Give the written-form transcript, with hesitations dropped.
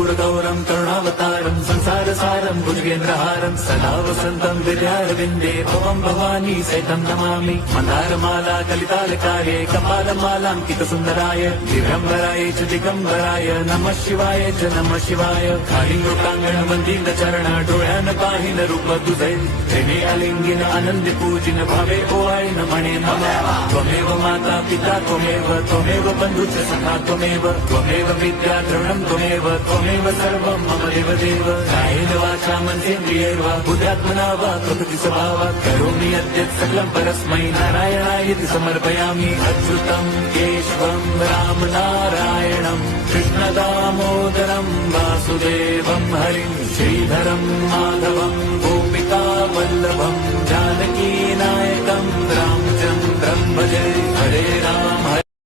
कर्पूरगौरं करुणावतारं संसारसारं भुजगेन्द्रहारं सदा वसन्तं विद्यारविन्दे भवं भवानी सहितं नमामि। मन्दारमाला कलितालकार्ये कपालमालाङ्कितसुन्दराय दिगम्बराय च दिगम्बराय नमः शिवाय च नमः शिवाय। कालिङ्गोटाङ्गणवन्दितचरण डोळ्यान पाहिन रूप तुझे प्रेमे अलिंगिन आनंदी पूजिन भावे ओवाळीन म्हणे नमः। त्वमेव माता पिता त्वमेव बन्धुश्च सखा त्वमेव विद्या द्रविणं त्वमेव सर्वं मम देवदेव। कायेन वाचा मनसेन्द्रियैर्वा बुद्ध्यात्मना वा प्रकृति स्वभावात् करोमि यद्यत् सकलं परस्मै नारायणायति समर्पयामि। अच्युतं केशवं राम नारायणं कृष्णदामोदरं वासुदेवं हरिं श्रीधरं माधवं गोपिका वल्लभं जानकी नायकं रामचन्द्रं भजे। हरे राम